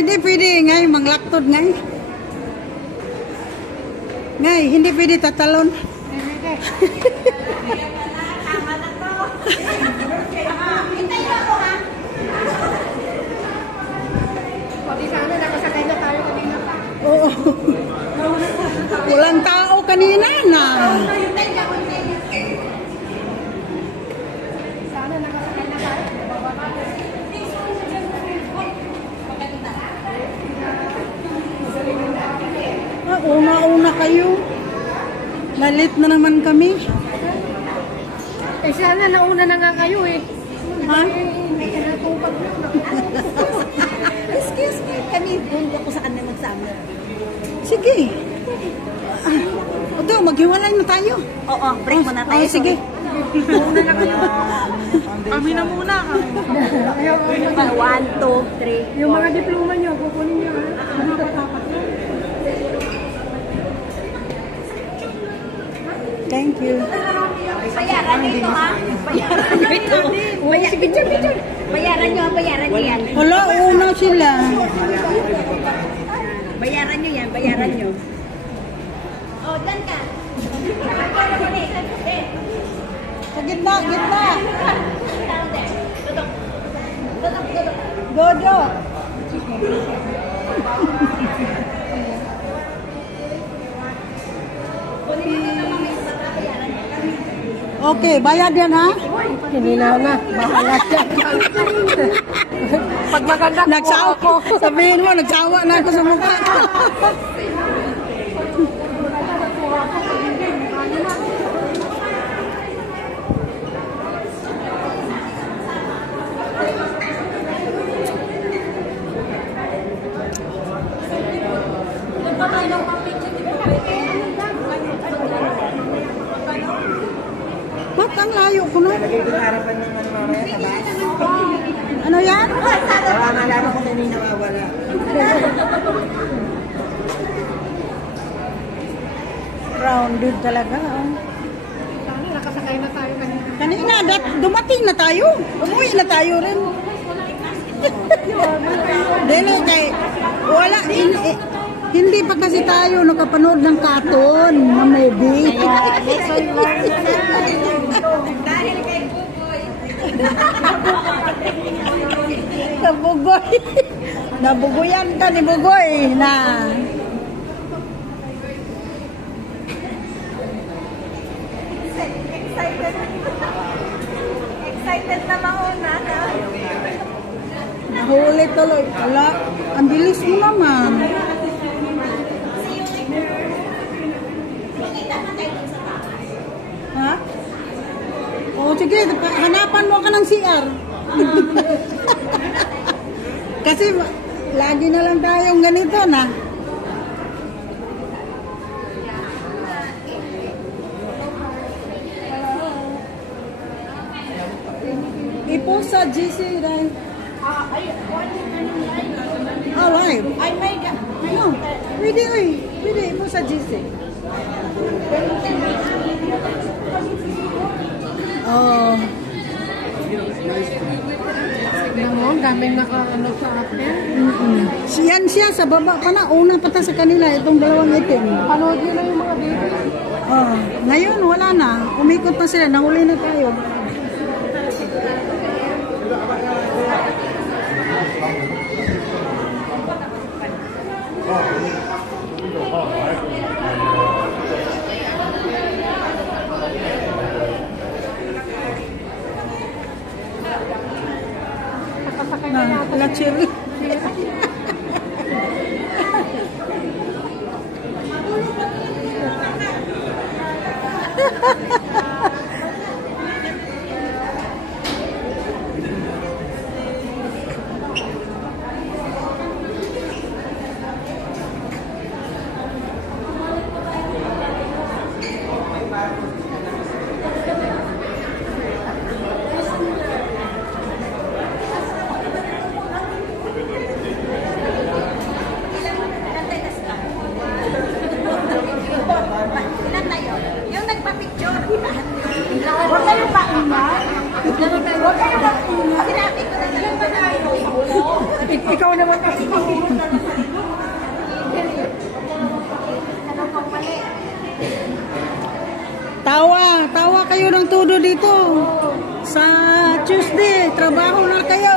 hindi pwede ngay, manglaktod ngay. Ngay, hindi pwede tatalon. Tama na to. Hintayin ako ha. Pati sana nakasakay na tayo kanina pa. Oo. Walang tao kanina na. Hintayin ako. Sana nakasakay na tayo. Una-una kayo. Lalit na naman kami. Eh sana nauna na nga kayo eh. Ha? Hindi ka natupag na. Excuse me, kami bundo ko sa kanila mag-summer. Sige. Ito, maghiwalay na tayo. Oo, break muna tayo. Sige. Muna na kayo. Kami na muna. 1, 2, 3. Yung mga diploma nyo, kukunin nyo ha? Thank you. Bayaran nyo ito ha? Bayaran nyo ito. Bayaran nyo ha? Bayaran nyo yan. Wala, una sila. Bayaran nyo yan, bayaran nyo. Oh, dyan ka. Sa gitna, gitna. Tutok. Dodo. Okay, bayad yan ha? Hindi na. Bahala siya. Pag maganda Nagsawa ko. Sabihin mo, nagsawa na ako sa mukha. Ba't ang layo ko na? Lagay ko sa harapan ng ano mamaya sa bus. Ano yan? Para malaman kung sino yung nawawala. Rounded talaga. Oh. Sana nakasakay na tayo kanina. Kanina, dumating na tayo. Umuwi na tayo rin. Dili kay wala hindi pa kasi tayo nakapanood ng cartoon na movie. Dahil kay Buboy. Nabugoy. Nabugoyan ka ni Bugoy na. Excited na mauna na. Nahuli tuloy. Wala. Ang bilis mo naman. Ha? O sige, hanapan mo ka ng CR. Kasi lagi na lang tayong ganito na. Ipost sa GC dahil. Alright. I made No, pwede oy. Pwede ipost sa GC. Oh. Ano, daming naka-ano sa akin. Siyan siya sa baba pa na. Una pa ta sa kanila itong dalawang itim. Panood nyo na yung mga video. Oh, ngayon wala na. Umikot na sila. Nahuli na tayo. Na, wala cherry. Ilan tayo? Yung nagpa-picture. Huwag kayo pa-ingat. Huwag kayo pa-ingat. Sinabi ko na lang ba tayo? Ikaw naman kasi. Tawa kayo ng todo dito. Sa Tuesday, trabaho na kayo.